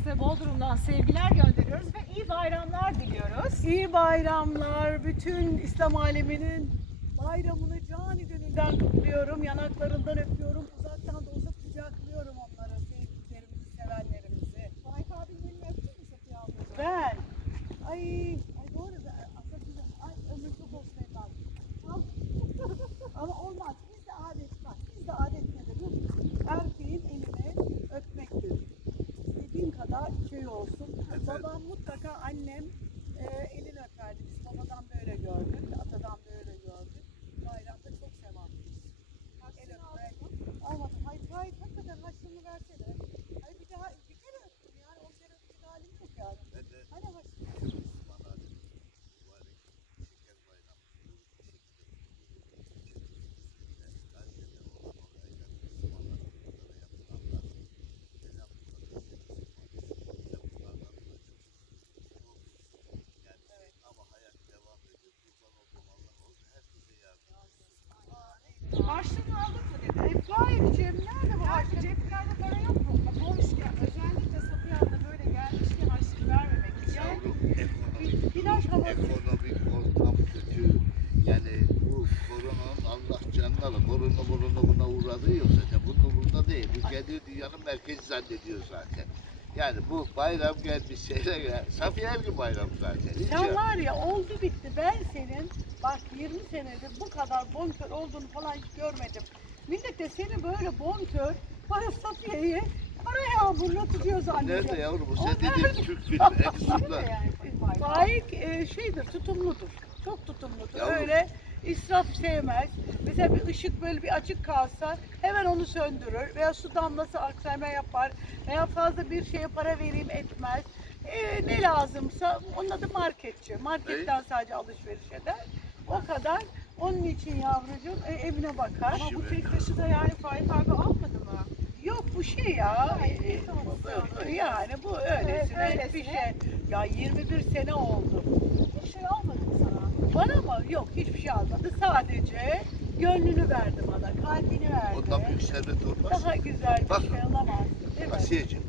herkese Bodrum'dan sevgiler gönderiyoruz ve iyi bayramlar diliyoruz. İyi bayramlar. Bütün İslam aleminin bayramını cani gönülden kutluyorum. Yanaklarından öpüyorum. Uzaktan da uzak kucaklıyorum onları. Sevdiklerimizi, sevenlerimizi. Faik abinin öptün mü Safiye? Ben, ay, ay doğru da aslında güzel. Ay ömür çok olsun evladım. Al. Ama olmaz. Bizde adet var. Bizde adet nedir? biliyor musun? Erkeğin elini öpmektir. İstediğin kadar şey olsun. Babam mutlaka annem e, elini öperdi. Biz babadan böyle gördük. Atadan böyle gördük. Bayramda çok sevaplıyız. El öpmek. Almadım. Hayır, hayır. Hakikaten haşlığımı versene. Hayır bir daha bir kere öptüm yani. O kere öpecek halim yok yani. Ben de Hani haşlığımı? Müslüman alim, mübarek şeker bayramı bu şekilde Gazze'de olan olaylar, Müslümanların burada yapılanlar, Elhamdülillah bize bunlardan da çok yani ama hayat devam ediyor. Kurban olduğum Allah oldu. Herkese yardım etsin. Harçlığını aldın mı dedi. Ay Faik'cim nerede bu Nerede harçlık? Ceplerde para yok mu? Boşken özellikle Safiye abla böyle gelmişken harçlık vermemek için. Ekonomi, Bir- Biraz hava ekonomik ortam kötü. Yani bu koronanın Allah canını alır. Korona korona buna uğradığı yok zaten. Bunun burada değil. Bu kendi dünyanın merkezi zannediyor zaten. Yani bu bayram gelmiş şeyle gel. Safiye Ergin bayramı zaten. Hiç Sen var ya oldu bitti. Ben senin bak 20 senedir bu kadar bonkör olduğunu falan hiç görmedim. Millet de seni böyle bonkör para Safiye'yi para yağmuruna tutuyor zannediyor. Nerede yavrum? Bu sen dediğin? Türk filmi. Eksunda. yani Faik. E, şeydir tutumludur. Çok tutumludur. Yavrum. Öyle israf sevmez. Mesela bir ışık böyle bir açık kalsa hemen onu söndürür. Veya su damlası aksayma yapar. Veya fazla bir şeye para vereyim etmez. E, ne lazımsa onun adı marketçi. Marketten sadece alışveriş eder. O kadar. Onun için yavrucuğum e, evine bakar. Ama bu tek taşı da yani Faik abi almadı mı? Yok bu şey ya. Yani bu öylesine Evet, bir şey. Ya 21 sene oldu. Hiç şey almadı mı sana? Bana mı? Yok hiçbir şey almadı. Sadece gönlünü verdi bana, kalbini verdi. Ondan büyük servet olmaz. Daha güzel bir şey alamaz. Değil mi? Asiyeciğim,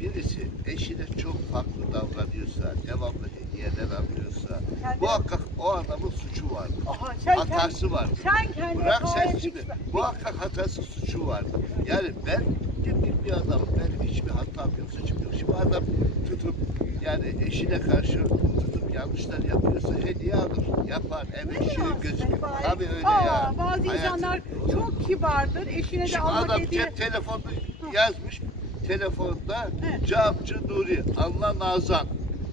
birisi eşine çok farklı davranıyorsa, devamlı hediyeler alıyorsa, Kendi- muhakkak o adamın suçu vardır. Aha, sen, Hatası vardır. sen kendine Bırak sen şimdi, muhakkak hatası suçu vardır. Yani ben bir adamım, benim hiçbir hatam yok, suçum yok. Şimdi adam tutup yani eşine karşı tutup yanlışlar yapıyorsa hediye alır, yapar, şirin münasebet gözükür. Tabii öyle Aa, ya. Bazı Hayatım- insanlar çok kibardır. Eşine de Şimdi almak adam hediye... cep telefonunu yazmış. Telefonda He. Camcı Nuri, Allah Nazan.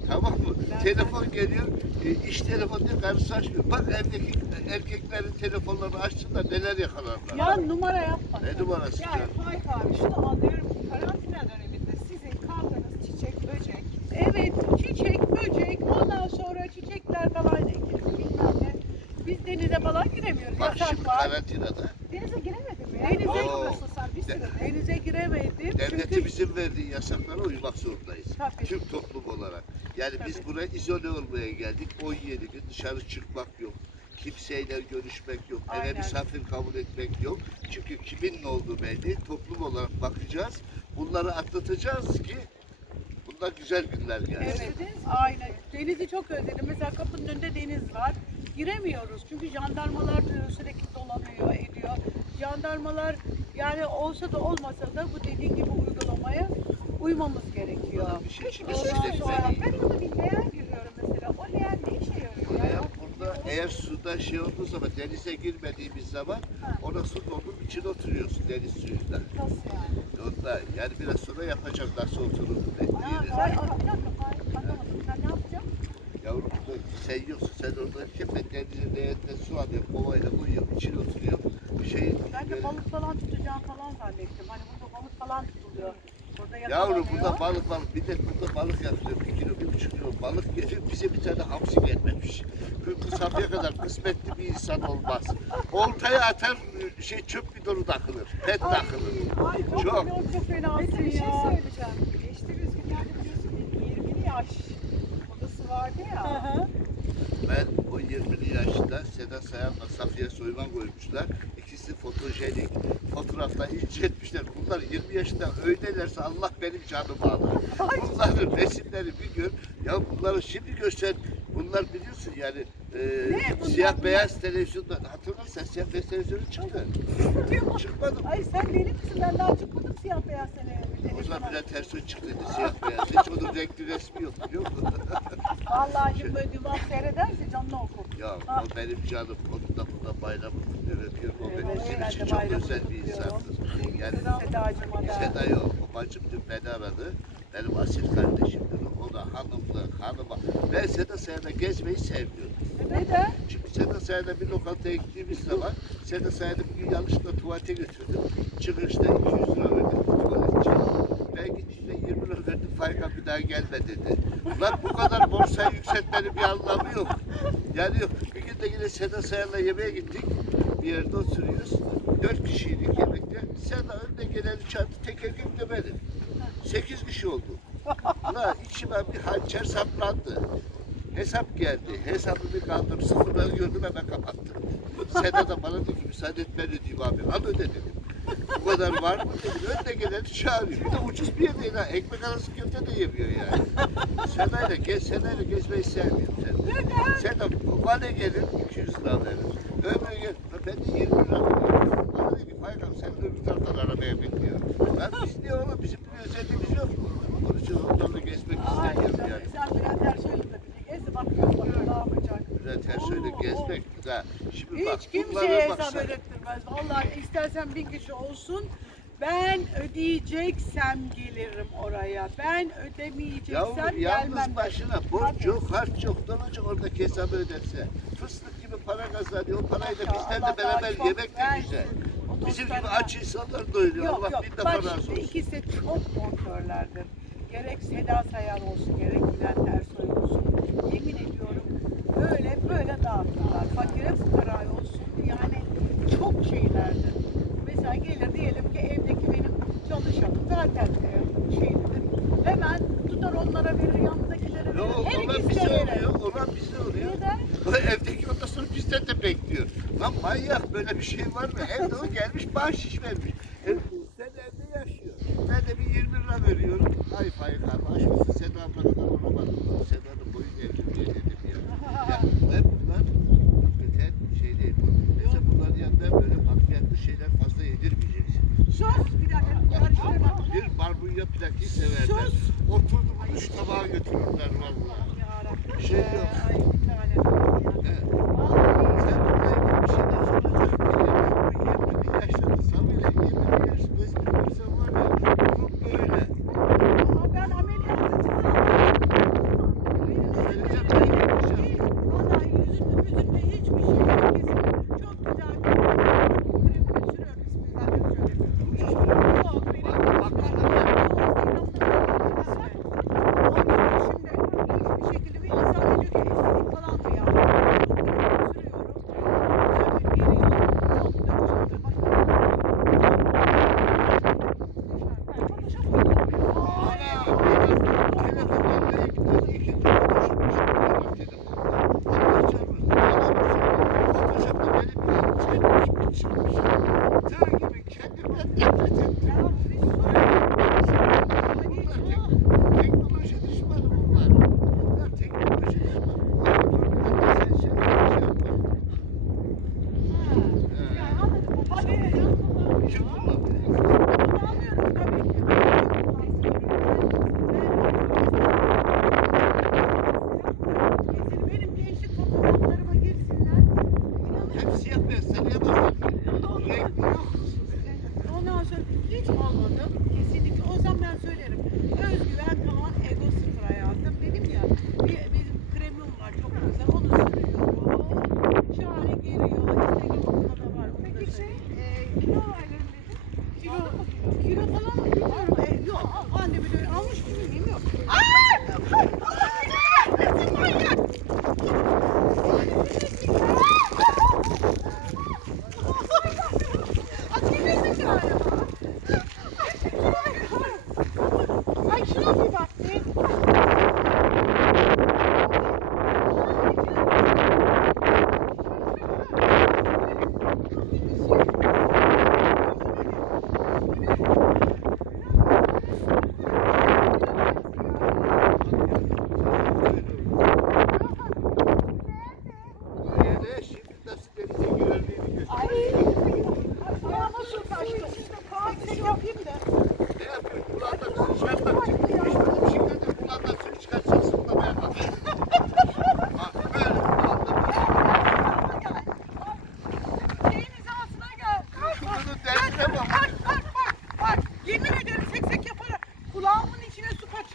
Tamam mı? Ben- Telefon geliyor, iş telefonu diye karısı açmıyor. Bak evdeki erkeklerin telefonlarını açsınlar neler yakalarlar. Ya numara yapma. Ne numarası Yani? Faik abi şunu anlıyorum ki karantina döneminde sizin kavganız çiçek, böcek. Evet, çiçek, böcek, ondan sonra çiçekler falan ekildi bilmem ne. Biz denize falan giremiyoruz. Bak Yasak şimdi var. karantinada Denize giremedin mi? Denize- Denize sen bir De- süre. Denize giremedim. çünkü devletimizin verdiği yasaklara uymak zorundayız. Tabii. Türk toplum olarak. Yani biz Tabii. buraya izole olmaya geldik. 17 gün dışarı çıkmak yok. Kimseyle görüşmek yok. Eve Aynen. misafir kabul etmek yok. Çünkü kimin ne olduğu belli. Toplum olarak bakacağız. Bunları atlatacağız ki bunlar güzel günler gelsin. Evet, aynen. Denizi çok özledim. Mesela kapının önünde deniz var. Giremiyoruz çünkü jandarmalar sürekli dolanıyor, ediyor. Jandarmalar yani olsa da olmasa da bu dediğin gibi uygulamaya uymamız gerekiyor. Bir şey için Bir şey eskiden söyleyeceğim. güzel Ben burada bir leğen görüyorum mesela. O leğen ne işe yarıyor? Veya ya? burada eğer suda şey olduğu zaman denize girmediğimiz zaman Ha. ona su doldurup içine oturuyorsun deniz suyunda. Nasıl yani? Onda yani biraz sonra yapacağım nasıl oturur Aa. Faik abi bir dakika anlamadım. Sen ne yapacaksın? Yavrum burada sen yoksun sen orada ben denizin leğende su alıyorum kovayla koyuyorum içine oturuyorum. Şey, Ben de balık falan tutacağım falan zannettim. Hani burada balık falan tutuluyor. Yavrum burada balık balık bir de burada balık yapılıyor bir kilo bir buçuk kilo balık geliyor bize bir tane hamsi gelmemiş. Bu Safiye kadar kısmetli bir insan olmaz. Oltaya atar şey çöp bidonu takılır, pet takılır. Ay çok, Çok. çok, çok fenasın Peki bir şey ya. söyleyeceğim. Geçtiğimiz günlerde biliyorsun bir 20'li yaş odası vardı Hı ya. hı. Ben o 20'li yaşta Seda Sayan'la Safiye Soyman koymuşlar. İkisi fotojenik. Fotoğrafta inceltmişler. Bunlar 20 yaşında öylelerse Allah benim canımı alır. Ay, Bunlar resimleri bir gör. Ya bunları şimdi görsen bunlar biliyorsun yani e, bunlar, siyah beyaz televizyonda hatırlarsan siyah beyaz televizyonu çıktı. Çıkmadı mı? Ay sen deli misin? Ben daha çıkmadım siyah beyaz sene. O zaman Bülent Ersoy çıktıydı siyah beyaz. Hiç onun renkli resmi yok biliyor musun? Vallahi şimdi böyle divan seyrederse canlı okur. Ya Ha. o benim canım. Onun da bunda bayramı öpüyorum. O benim Evet, için, çok özel bir insandır. Yani Sedacığıma da. Seda yok. O bacım dün beni aradı. Benim asil kardeşimdir. O da hanımlı, hanıma. Ben Seda Sayan'da gezmeyi sevmiyorum. Neden? Çünkü Seda Sayan'da bir lokantaya gittiğimiz zaman Seda Sayan'da bir gün yanlışlıkla tuvalete götürdüm. Çıkışta 200 lira verdim tuvaletçi. Ben gittiğimde 20 lira verdim. Fayka bir daha gelme dedi. Ulan bu kadar borsayı yükseltmenin bir anlamı yok. Yani yok. Bir gün de yine Seda Sayan'la yemeğe gittik. Bir yerde oturuyoruz. Dört kişiydik yemekte. Seda önde gelen çarptı. Tek erkek demedi. 8 kişi oldu. Ulan içime bir hançer saplandı. Hesap geldi. Hesabı bir kaldım. Sıfır gördüm hemen kapattım. Seda da bana dedi ki müsaade etme dedim abi. Al öde dedim. Bu kadar var mı dedim. Önde geleni çağırıyor. Bir de ucuz bir yerde ya. Ekmek arası köfte de yemiyor yani. Seda'yla geç, Seda'yla geçmeyi sevmiyorum. Seda, Seda bana gelir 200 lira verir. Ömrü gel. Ben de 20 lira veriyorum. Bana dedi ki Baykal sen öbür taraftan arabaya bin. Ben biz niye oğlum bizim bir özelliğimiz yok? Onun için onlarla gezmek Ay istemiyorum yani. Bülent Ersoy'la da birlikte gezdi bakıyoruz bakalım ne yapacak. Ersoy'la Oo, gezmek güzel. Şimdi bak Hiç kimseye bunlara hesap baksana. ödettirmez. Vallahi istersen bin kişi olsun. Ben ödeyeceksem gelirim oraya. Ben ödemeyeceksem Yavrum gelmem. yalnız başına borç Tabii. yok, harç yok. Olacak oradaki hesabı öderse? Fıstık gibi para kazanıyor. O parayı da Maşallah, de Allah daha beraber çok yemek de versin. güzel. Bizim gibi aç insanlar doyuruyor. Yok Allah yok. bin Bak razı şimdi olsun. ikisi çok bonkörlerdir. Gerek Seda Sayan olsun, gerek Bülent Ersoy olsun. Yemin ediyorum böyle böyle dağıtırlar. Fakire fukara olsun. Yani çok şeylerdir. Mesela gelir diyelim ki evdeki benim çalışanım zaten e, şeylidir. Hemen tutar onlara verir, yanındakilere verir. Yok, Her olan ikisine bize verir. oluyor, olan bize oluyor. Neden evdeki ondan sonra bizden de bekliyor. Lan manyak böyle bir şey var mı? Evde o gelmiş bahşiş vermiş. E, sen evde yaşıyor. Ben de bir 20 lira veriyorum. Ay abi aşk olsun Seda kadar olamadım. Seda'nın boyun evliliği dedim ya. ya ben bunlar hakikaten şey değil. Mesela bunların yanında böyle bakliyatlı şeyler fazla yedirmeyeceksin. Sus bir dakika. Bir barbunya plaki severler. Sus. Oturdu mu üç tabağa götürürler vallahi. Şey yok. Ay bir tane. Ya. Evet. Vallahi Sen buraya bir şeyler soracak bir yer. Bu 20 yaşlı Sabi'yle 20 yaş kız bir insan var ya. Durum böyle. Ama ben ameliyatta çıktım. Benim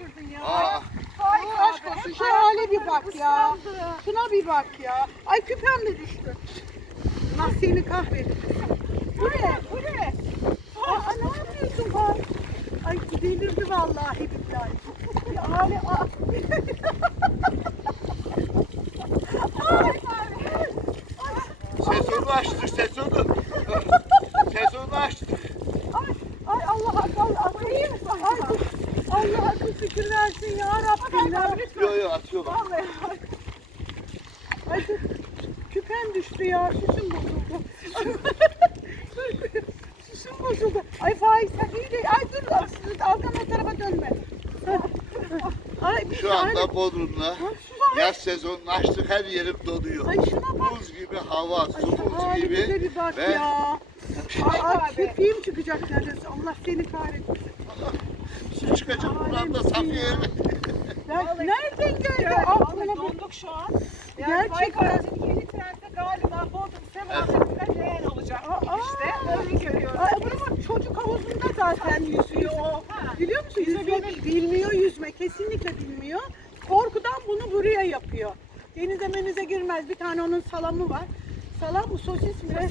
aldın ya. Aa, Ay aşk olsun şu hale bir bak ya. Şuna bir bak ya. Ay küpem de düştü. Allah seni kahretsin. Bu ne? Bu ne? Aa, ne yapıyorsun bak? Ay delirdi vallahi billahi. Bir hale... Aa. Ay, ay, sezonu açtık sezonu. sezonu açtık. ay, ay Allah akıl, akıl iyi misin? Ay, Allah akıl fikir versin ya Rabbim. ya. Yo yo atıyorum. Vallahi. Ay dur. Küpem düştü ya. Süsüm bozuldu. Süsüm bozuldu. Ay Faik sen iyi değil. Ay dur. Alkan o tarafa dönme. Ay bir Şu tane- anda Bodrum'da Ay, şu yaz sezonunu açtık her yerim donuyor. Ay şuna bak. Buz gibi hava, Ay su şu buz halimize gibi. bir bak Ve ya. Ay, ay köpeğim çıkacak neredeyse. Allah seni kahretsin. Su çıkacak buradan da Safiye. Ya nereden geldi aklına vallahi bu? donduk şu an. Yani Gerçekten. Yeni trende galiba Bodrum Semazen'de leğen olacak Aa, işte. Öyle görüyoruz. Ay buna bak çocuk havuzunda zaten yüzüyor. Ha. Biliyor musun? Yüzme bilmiyor yüzme. Kesinlikle bilmiyor. Korkudan bunu buraya yapıyor. Denize menize girmez. Bir tane onun salamı var. Salam mı sosis mi?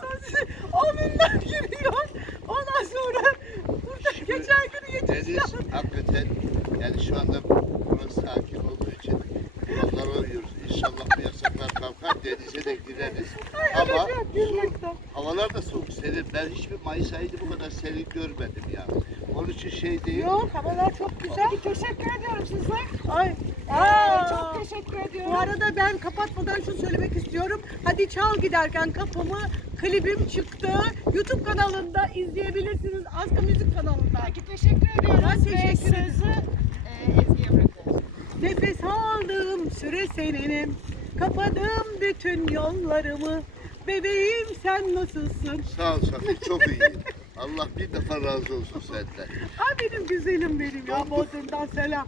sosis. Onunla giriyor. Ondan sonra burada geçen Deniz hakikaten yani şu anda burası sakin olduğu için kurallara uyuyoruz. İnşallah bu yasaklar kalkar denize de gireriz. Ama su, havalar da soğuk serin. Ben hiçbir Mayıs ayını bu kadar serin görmedim ya. Onun için şey değil. Yok havalar çok güzel. Teşekkür ediyorum size. Ay. Aa, Aa. çok teşekkür ediyorum. Bu arada ben kapatmadan şunu söylemek istiyorum. Hadi çal giderken kapımı klibim çıktı. YouTube kanalında izleyebilirsiniz. Aska Müzik kanalında. Peki teşekkür ediyoruz. Ben teşekkür Ve ederim. sözü e, Ezgi'ye bırakıyoruz. Nefes aldığım süre seninim. Kapadım bütün yollarımı. Bebeğim sen nasılsın? Sağ ol Safiye çok iyiyim. Allah bir defa razı olsun senden. Ay benim güzelim benim ya. Bodrum'dan selam.